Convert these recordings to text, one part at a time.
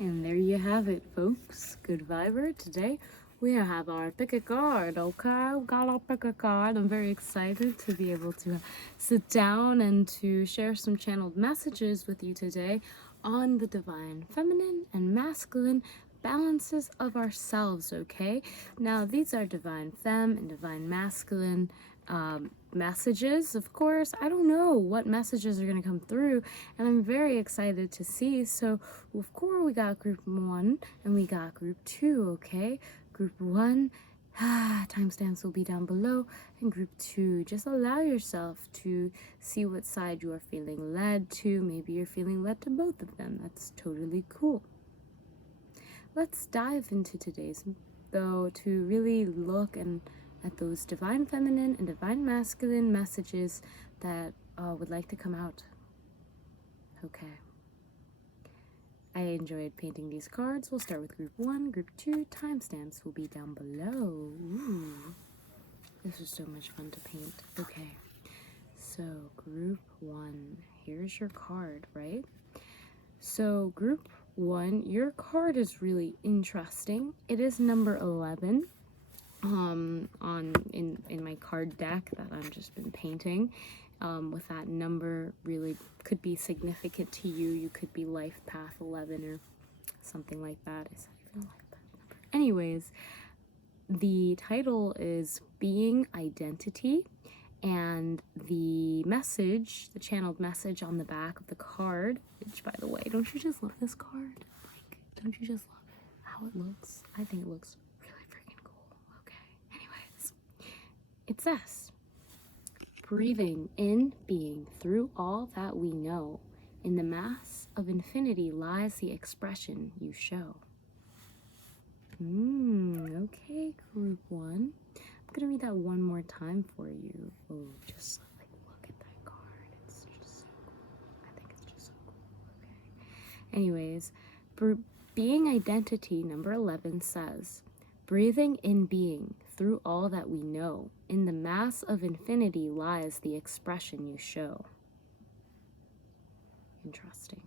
And there you have it, folks. Good Viber. Today we have our pick a card, okay? We got our pick a card. I'm very excited to be able to sit down and to share some channeled messages with you today on the divine feminine and masculine balances of ourselves, okay? Now, these are divine femme and divine masculine messages. Of course, I don't know what messages are going to come through, and I'm very excited to see. So of course we got group 1 and we got group 2, okay? Group 1, timestamps will be down below, and group 2, just allow yourself to see what side you are feeling led to. Maybe you're feeling led to both of them. That's totally cool. Let's dive into today's, though, to really look at those divine feminine and divine masculine messages that would like to come out. Okay. I enjoyed painting these cards. We'll start with group 1, group 2. Timestamps will be down below. Ooh. This was so much fun to paint. Okay. So, group 1. Here's your card, right? So, group 1, your card is really interesting. It is number 11 in my card deck that I've just been painting. With that number really could be significant to you. You could be life path 11 or something like that. Is that even life path number? Anyways, the title is Being Identity, and the message, the channeled message on the back of the card, which, by the way, don't you just love this card? Like, don't you just love how it looks? I think it looks really freaking cool. Okay, anyways, it says, breathing in being through all that we know. In the mass of infinity lies the expression you show. Okay, group 1. I'm gonna read that one more time for you. Oh, just like look at that card. It's just so cool. I think it's just so cool. Okay. Anyways, being identity number 11 says, breathing in being through all that we know. In the mass of infinity lies the expression you show. Interesting.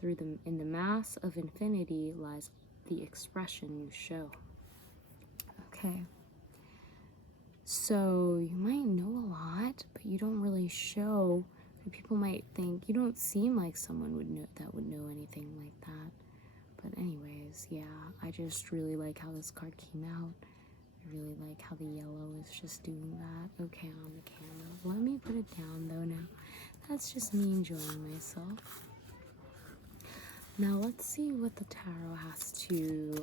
In the mass of infinity lies the expression you show. Okay. So you might know a lot, but you don't really show. People might think you don't seem like someone would know anything like that. But anyways, yeah, I just really like how this card came out. I really like how the yellow is just doing that. Okay, on the camera. Let me put it down though now. That's just me enjoying myself. Now let's see what the tarot has to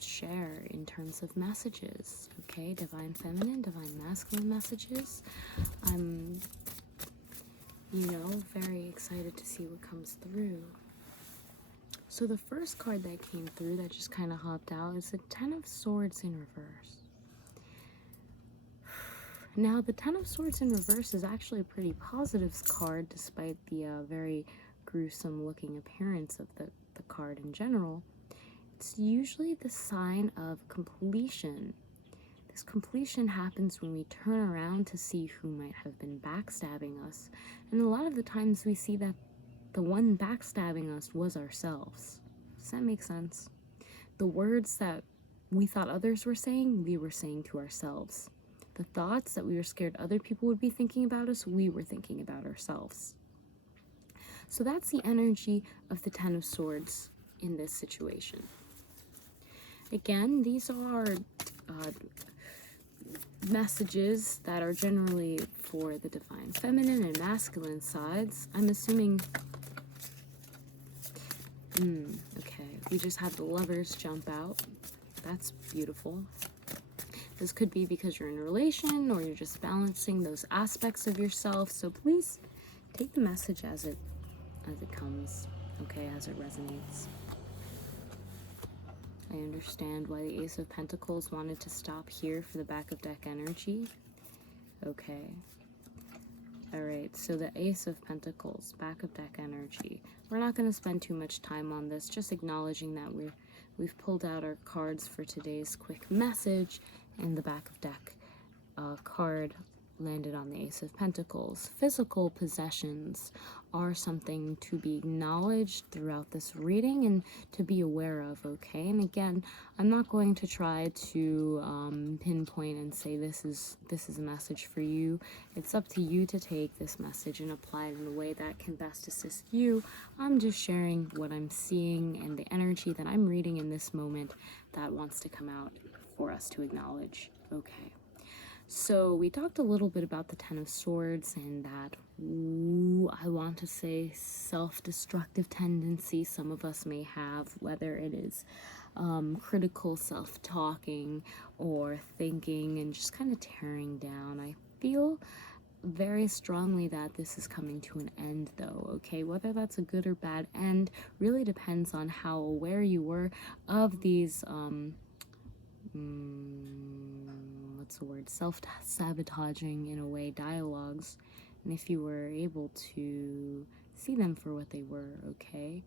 share in terms of messages. Okay, divine feminine, divine masculine messages. I'm, very excited to see what comes through. So the first card that came through that just kind of hopped out is the Ten of Swords in reverse. Now, the Ten of Swords in reverse is actually a pretty positive card, despite the very gruesome looking appearance of the card in general. It's usually the sign of completion. This completion happens when we turn around to see who might have been backstabbing us. And a lot of the times we see that the one backstabbing us was ourselves. Does that make sense? The words that we thought others were saying, we were saying to ourselves. The thoughts that we were scared other people would be thinking about us, we were thinking about ourselves. So that's the energy of the Ten of Swords in this situation. Again, these are messages that are generally for the divine feminine and masculine sides. I'm assuming... okay, we just had the Lovers jump out. That's beautiful. This could be because you're in a relation or you're just balancing those aspects of yourself. So please take the message as it comes, okay, as it resonates. I understand why the Ace of Pentacles wanted to stop here for the back of deck energy. Okay. Alright, so the Ace of Pentacles, back of deck energy. We're not going to spend too much time on this, just acknowledging that we've pulled out our cards for today's quick message, and the back of deck card landed on the Ace of Pentacles. Physical possessions are something to be acknowledged throughout this reading and to be aware of, okay? And again, I'm not going to try to pinpoint and say this is a message for you. It's up to you to take this message and apply it in a way that can best assist you. I'm just sharing what I'm seeing and the energy that I'm reading in this moment that wants to come out for us to acknowledge, okay? So we talked a little bit about the Ten of Swords and that, I want to say, self-destructive tendency some of us may have, whether it is critical self-talking or thinking and just kind of tearing down. I feel very strongly that this is coming to an end though, okay? Whether that's a good or bad end really depends on how aware you were of these what's the word, self-sabotaging in a way dialogues, and if you were able to see them for what they were, okay?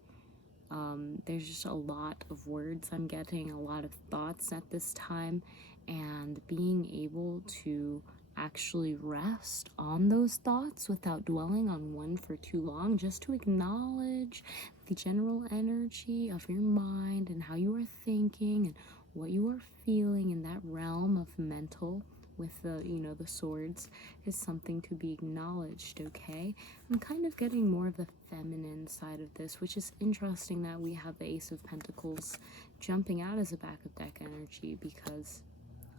There's just a lot of words I'm getting, a lot of thoughts at this time, and being able to actually rest on those thoughts without dwelling on one for too long, just to acknowledge the general energy of your mind and how you are thinking and what you are feeling in that realm of mental with the, the swords is something to be acknowledged, okay? I'm kind of getting more of the feminine side of this, which is interesting that we have the Ace of Pentacles jumping out as a back of deck energy, because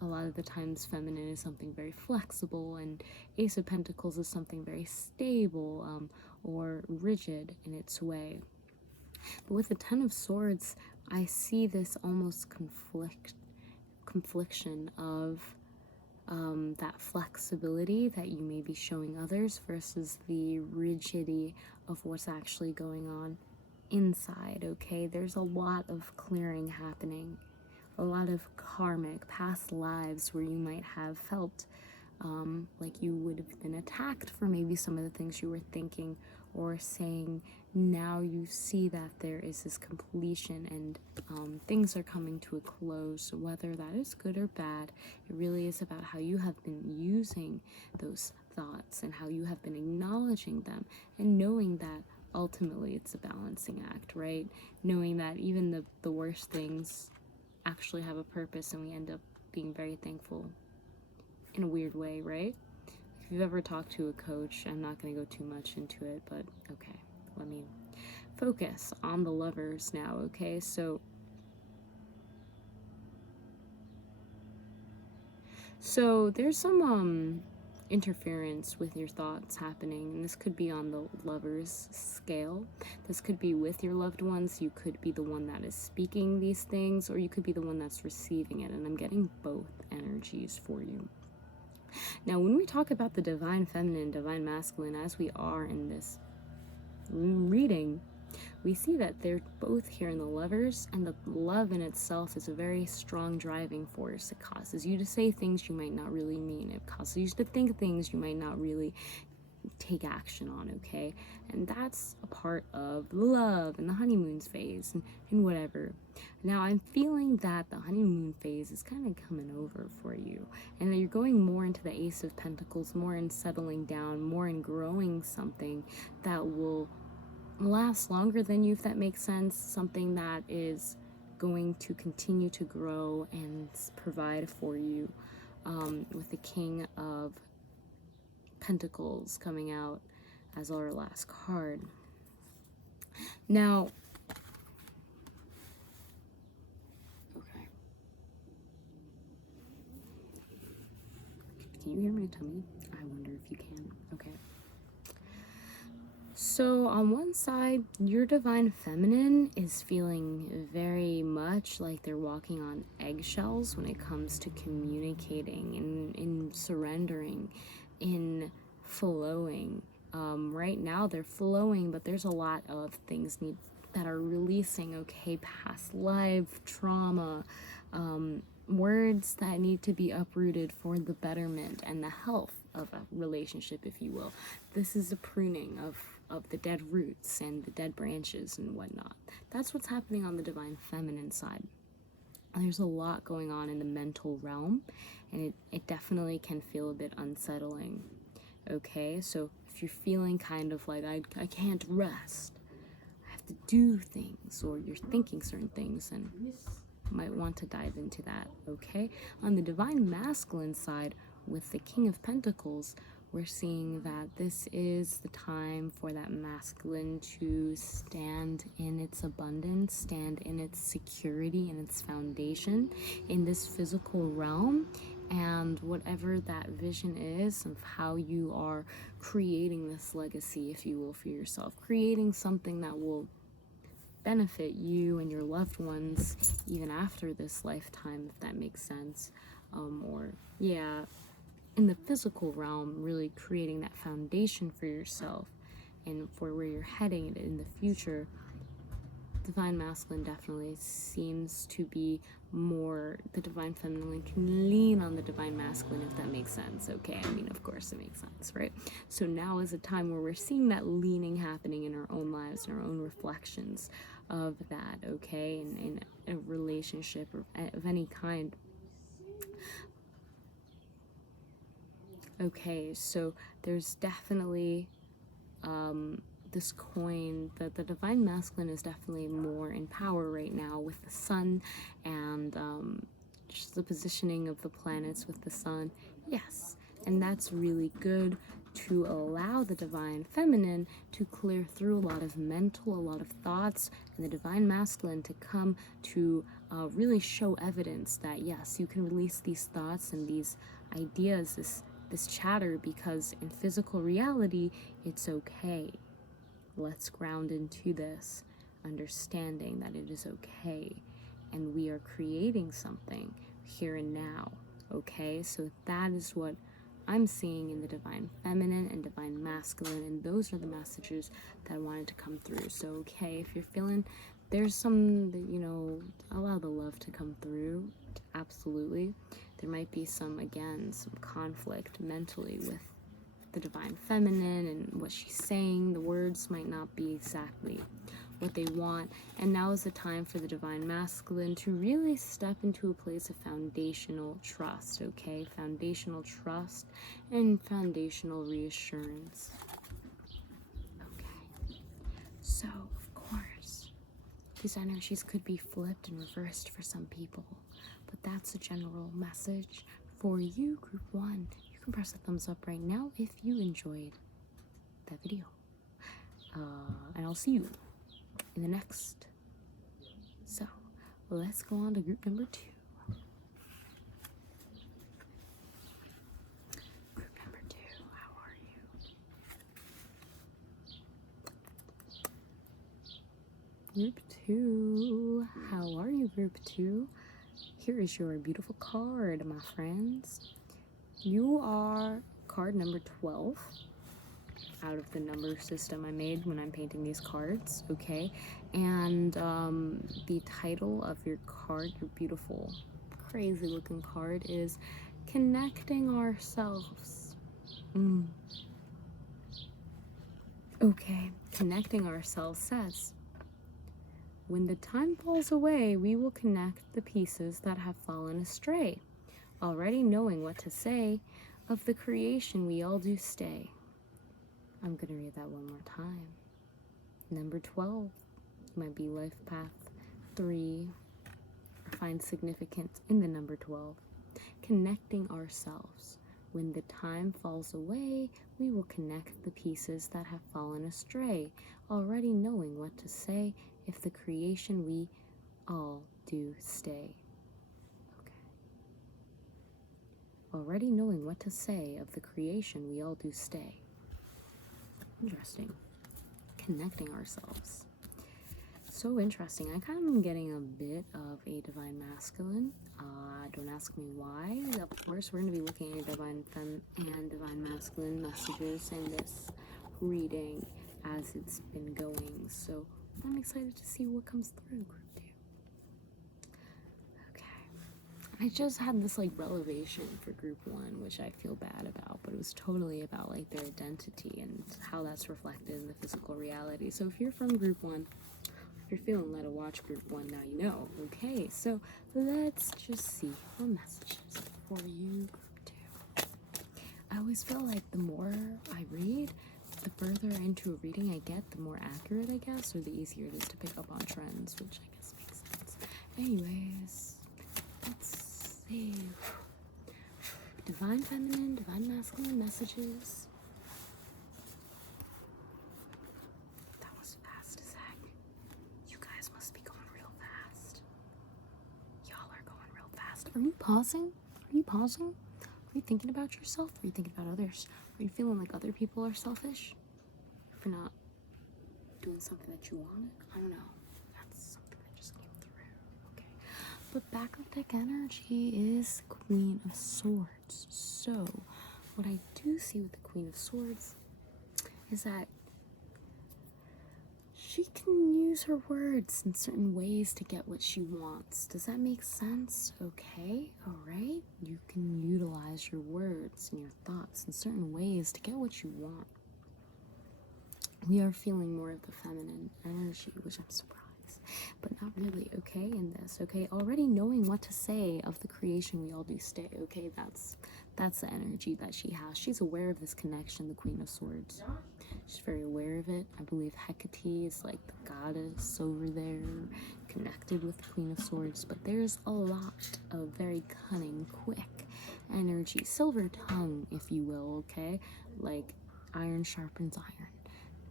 a lot of the times feminine is something very flexible and Ace of Pentacles is something very stable or rigid in its way. But with the Ten of Swords, I see this almost confliction of that flexibility that you may be showing others versus the rigidity of what's actually going on inside, okay? There's a lot of clearing happening, a lot of karmic past lives where you might have felt like you would have been attacked for maybe some of the things you were thinking or saying. Now you see that there is this completion and things are coming to a close. Whether that is good or bad, it really is about how you have been using those thoughts and how you have been acknowledging them and knowing that ultimately it's a balancing act, right? Knowing that even the worst things actually have a purpose and we end up being very thankful in a weird way, right? If you've ever talked to a coach, I'm not going to go too much into it, but okay, let me focus on the Lovers now, okay? So there's some interference with your thoughts happening, and this could be on the Lovers scale. This could be with your loved ones. You could be the one that is speaking these things, or you could be the one that's receiving it, and I'm getting both energies for you. Now, when we talk about the divine feminine, divine masculine, as we are in this reading, we see that they're both here in the Lovers, and the love in itself is a very strong driving force. It causes you to say things you might not really mean. It causes you to think things you might not really take action on, okay? And that's a part of love and the honeymoon phase and whatever. Now, I'm feeling that the honeymoon phase is kind of coming over for you, and that you're going more into the Ace of Pentacles, more in settling down, more in growing something that will last longer than you, if that makes sense. Something that is going to continue to grow and provide for you, with the King of Pentacles coming out as our last card. Now, okay, can you hear my tummy? I wonder if you can. Okay. So on one side, your divine feminine is feeling very much like they're walking on eggshells when it comes to communicating and in surrendering, in flowing. Right now they're flowing, but there's a lot of things that are releasing, okay? Past life, trauma, words that need to be uprooted for the betterment and the health of a relationship, if you will. This is a pruning of the dead roots and the dead branches and whatnot. That's what's happening on the divine feminine side. there's a lot going on in the mental realm, and it definitely can feel a bit unsettling. Okay, so if you're feeling kind of like, I can't rest, I have to do things, or you're thinking certain things, and might want to dive into that. Okay, on the divine masculine side, with the King of Pentacles, we're seeing that this is the time for that masculine to stand in its abundance, stand in its security and its foundation in this physical realm. And whatever that vision is of how you are creating this legacy, if you will, for yourself, creating something that will benefit you and your loved ones even after this lifetime, if that makes sense. Or, yeah, in the physical realm, really creating that foundation for yourself and for where you're heading in the future. Divine masculine definitely seems to be more, the divine feminine can lean on the divine masculine, if that makes sense. Okay, I mean, of course it makes sense, right? So now is a time where we're seeing that leaning happening in our own lives, in our own reflections of that, okay, in a relationship or of any kind. Okay, so there's definitely this coin that the divine masculine is definitely more in power right now with the sun, and just the positioning of the planets with the sun. Yes, and that's really good to allow the divine feminine to clear through a lot of mental, a lot of thoughts, and the divine masculine to come to really show evidence that yes, you can release these thoughts and these ideas, this chatter, because in physical reality, it's okay. Let's ground into this understanding that it is okay, and we are creating something here and now. Okay, so that is what I'm seeing in the divine feminine and divine masculine, and those are the messages that I wanted to come through. So, okay, if you're feeling there's some, allow the love to come through, absolutely. There might be some conflict mentally with the divine feminine and what she's saying. The words might not be exactly what they want, and now is the time for the divine masculine to really step into a place of foundational trust. Okay, foundational trust and foundational reassurance. Okay, so of course these energies could be flipped and reversed for some people, but that's a general message for you, group 1. You can press a thumbs up right now if you enjoyed that video, and I'll see you in the next. So let's go on to group number 2. Group number 2, how are you? Group 2, how are you, group 2? Here is your beautiful card, my friends. You are card number 12 out of the number system I made when I'm painting these cards, okay? And the title of your card, your beautiful, crazy looking card, is Connecting Ourselves. Okay, Connecting Ourselves says, when the time falls away, we will connect the pieces that have fallen astray, already knowing what to say, of the creation we all do stay. I'm gonna read that one more time. Number 12 might be life path 3, or find significance in the number 12. Connecting ourselves. When the time falls away, we will connect the pieces that have fallen astray, already knowing what to say, if the creation we all do stay. Okay. Already knowing what to say of the creation we all do stay. Interesting. Connecting ourselves. So interesting. I kind of am getting a bit of a divine masculine. Don't ask me why. Of course, we're going to be looking at divine femme and divine masculine messages in this reading as it's been going. So I'm excited to see what comes through, group 2. Okay. I just had this revelation for group 1, which I feel bad about, but it was totally about their identity and how that's reflected in the physical reality. So if you're from group 1, If you're feeling led to watch group 1, now you know. Okay, so let's just see what messages for you, group 2. I always feel like the more I read, the further into a reading I get, the more accurate, I guess, or the easier it is to pick up on trends, which I guess makes sense. Anyways, let's see. Divine feminine, divine masculine messages. That was fast as heck. You guys must be going real fast. Y'all are going real fast. Are you pausing? Are you pausing? Are you thinking about yourself? Are you thinking about others? Are you feeling like other people are selfish for not doing something that you wanted? I don't know. That's something that just came through. Okay. But back of deck energy is Queen of Swords. So, what I do see with the Queen of Swords is that she can use her words in certain ways to get what she wants. Does that make sense? Okay, alright. You can utilize your words and your thoughts in certain ways to get what you want. We are feeling more of the feminine energy, which I'm surprised, but not really, okay, in this, okay? Already knowing what to say of the creation we all do stay, okay? That's the energy that she has. She's aware of this connection, the Queen of Swords. She's very aware of it. I believe Hecate is like the goddess over there, connected with the Queen of Swords, but there's a lot of very cunning, quick energy, silver tongue, if you will, okay? Like iron sharpens iron.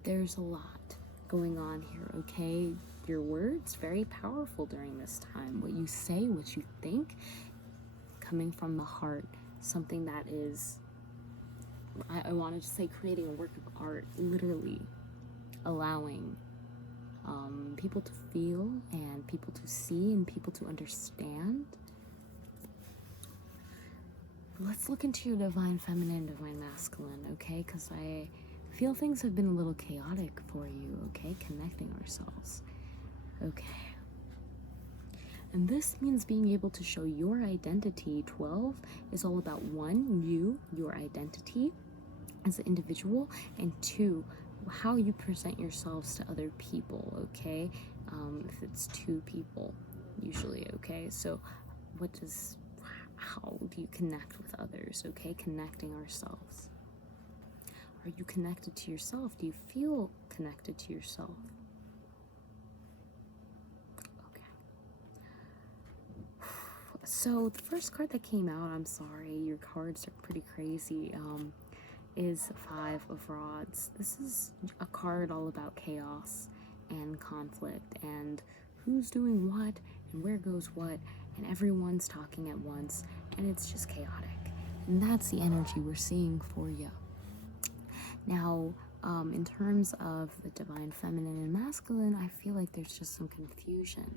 There's a lot going on here, okay? Your words, very powerful during this time. What you say, what you think, coming from the heart, something that is, I wanted to say creating a work of art, literally allowing people to feel and people to see and people to understand. Let's look into your divine feminine, divine masculine, okay? Because I feel things have been a little chaotic for you, okay? Connecting ourselves, okay? And this means being able to show your identity. 12 is all about 1, you, your identity as an individual, and 2, how you present yourselves to other people, okay? If it's 2 people, usually, okay? So how do you connect with others, okay? Connecting ourselves. Are you connected to yourself? Do you feel connected to yourself? Okay. So the first card that came out, I'm sorry, your cards are pretty crazy, is 5 of Rods. This is a card all about chaos and conflict and who's doing what and where goes what, and everyone's talking at once, and it's just chaotic. And that's the energy we're seeing for you. Now, in terms of the divine feminine and masculine, I feel like there's just some confusion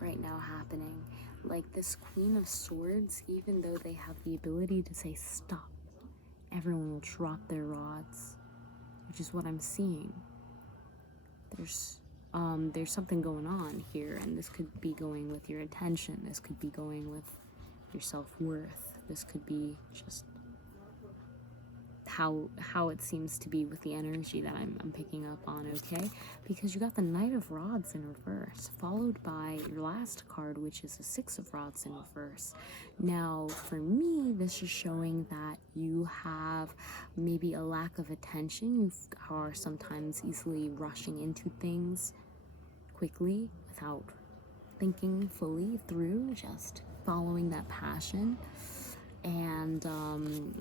right now happening. Like this Queen of Swords, even though they have the ability to say stop, everyone will drop their rods, which is what I'm seeing. There's something going on here, and this could be going with your attention. This could be going with your self-worth. This could be just how it seems to be with the energy that I'm picking up on, okay? Because you got the Knight of Rods in reverse, followed by your last card, which is the 6 of Rods in reverse. Now, for me, this is showing that you have maybe a lack of attention. You are sometimes easily rushing into things quickly without thinking fully through, just following that passion. And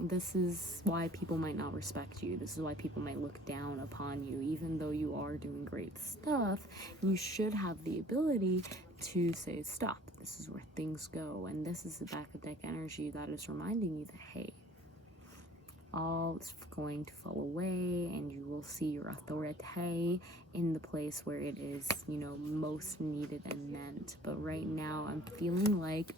this is why people might not respect you. This is why people might look down upon you, even though you are doing great stuff. You should have the ability to say, stop, this is where things go. And this is the back of deck energy that is reminding you that, hey, all is going to fall away, and you will see your authority in the place where it is, most needed and meant. But right now, I'm feeling like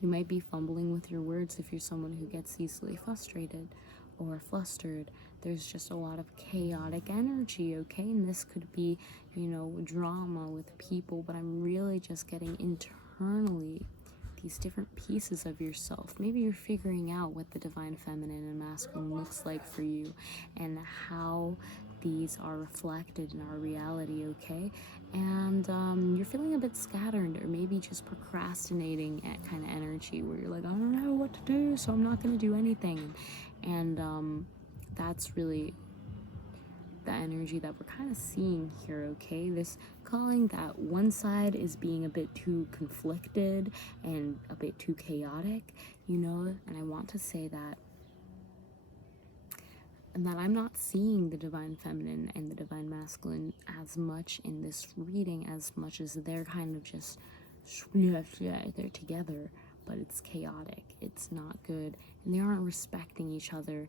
you might be fumbling with your words if you're someone who gets easily frustrated or flustered. There's just a lot of chaotic energy, okay? And this could be, drama with people, but I'm really just getting internally these different pieces of yourself. Maybe you're figuring out what the divine feminine and masculine looks like for you, and how these are reflected in our reality, okay? And you're feeling a bit scattered, or maybe just procrastinating at kind of energy where you're like, I don't know what to do, so I'm not going to do anything. And that's really the energy that we're kind of seeing here, okay? This calling that one side is being a bit too conflicted and a bit too chaotic, you know? And I want to say that I'm not seeing the divine feminine and the divine masculine as much in this reading, as much as they're kind of just they're together, but it's chaotic, it's not good, and they aren't respecting each other.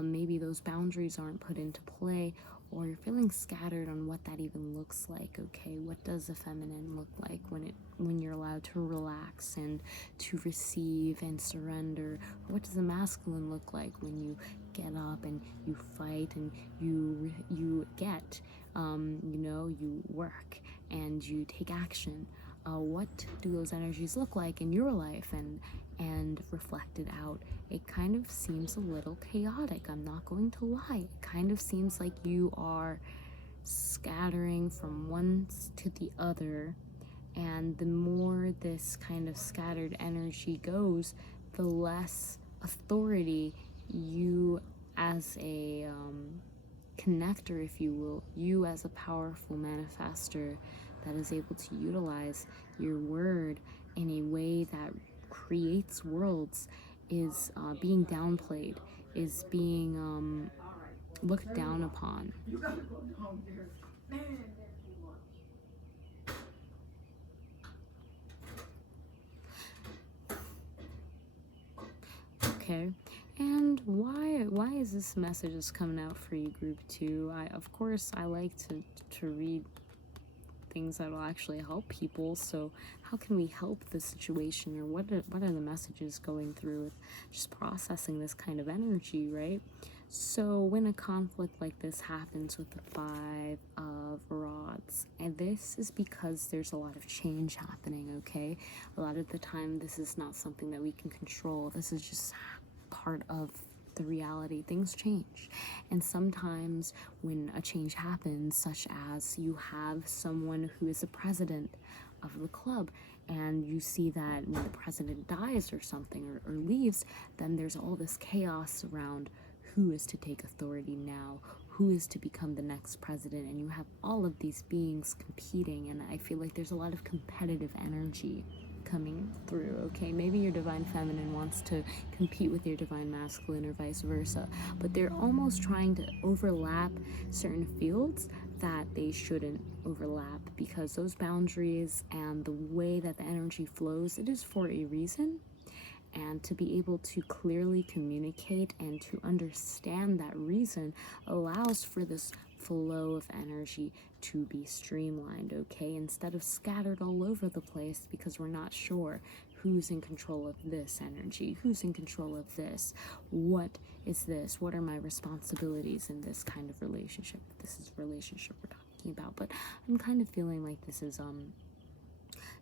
Maybe those boundaries aren't put into play, or you're feeling scattered on what that even looks like, okay? What does the feminine look like when you're allowed to relax and to receive and surrender? Or what does the masculine look like when you get up and you fight and you get, you work and you take action? What do those energies look like in your life and reflected out? It kind of seems a little chaotic, I'm not going to lie. It kind of seems like you are scattering from one to the other, and the more this kind of scattered energy goes, the less authority you as a connector, if you will, you as a powerful manifester that is able to utilize your word in a way that creates worlds, is being downplayed, is being looked down upon. Okay, and why is this message is coming out for you, group 2? Of course I like to read things that will actually help people, so how can we help the situation, or what are the messages going through with just processing this kind of energy, right? So when a conflict like this happens with the 5 of Rods, and this is because there's a lot of change happening, okay? A lot of the time this is not something that we can control. This is just part of the reality. Things change, and sometimes when a change happens, such as you have someone who is the president of the club, and you see that when the president dies or something, or leaves, then there's all this chaos around who is to take authority now, who is to become the next president, and you have all of these beings competing, and I feel like there's a lot of competitive energy coming through, okay? Maybe your divine feminine wants to compete with your divine masculine, or vice versa, but they're almost trying to overlap certain fields that they shouldn't overlap, because those boundaries and the way that the energy flows, it is for a reason. And to be able to clearly communicate and to understand that reason allows for this flow of energy to be streamlined, okay? Instead of scattered all over the place, because we're not sure who's in control of this energy, who's in control of this, what is this, what are my responsibilities in this kind of relationship. This is relationship we're talking about, but I'm kind of feeling like this is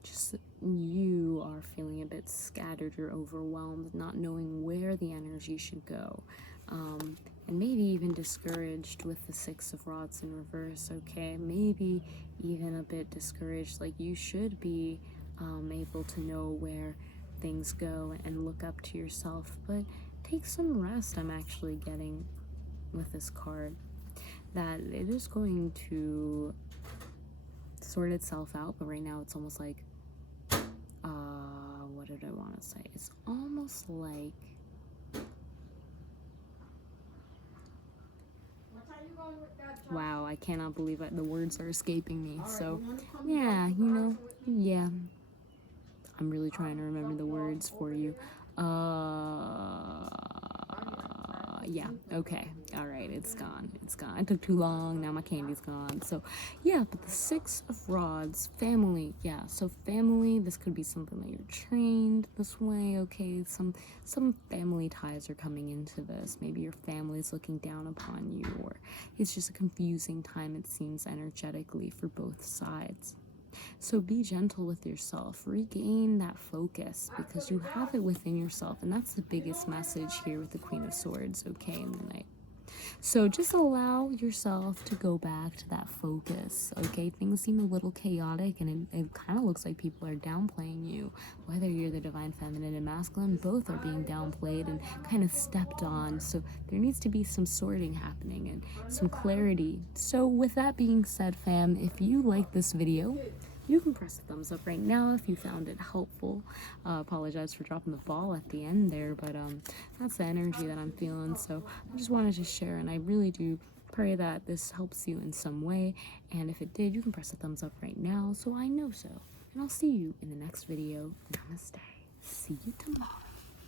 just you are feeling a bit scattered or overwhelmed, not knowing where the energy should go, and maybe even discouraged with the 6 of Rods in reverse, okay? Maybe even a bit discouraged, like you should be able to know where things go and look up to yourself, but take some rest. I'm actually getting with this card that it is going to sort itself out, but right now it's almost like what did I want to say? It's almost like wow, I cannot believe it. The words are escaping me. So yeah, yeah, I'm really trying to remember the words for you. Yeah, okay, all right, it's gone. It took too long. Now my candy's gone. So yeah, but the 6 of Rods, family. Yeah, so family, this could be something that you're trained this way, okay? Some family ties are coming into this. Maybe your family's looking down upon you, or it's just a confusing time, it seems, energetically for both sides. So be gentle with yourself, regain that focus, because you have it within yourself, and that's the biggest message here with the Queen of Swords, okay, in the night. So just allow yourself to go back to that focus, okay? Things seem a little chaotic, and it kind of looks like people are downplaying you. Whether you're the divine feminine and masculine, both are being downplayed and kind of stepped on. So there needs to be some sorting happening and some clarity. So with that being said, fam, if you like this video, you can press a thumbs up right now if you found it helpful. Apologize for dropping the ball at the end there, but that's the energy that I'm feeling. So I just wanted to share, and I really do pray that this helps you in some way. And if it did, you can press a thumbs up right now so I know so. And I'll see you in the next video. Namaste. See you tomorrow.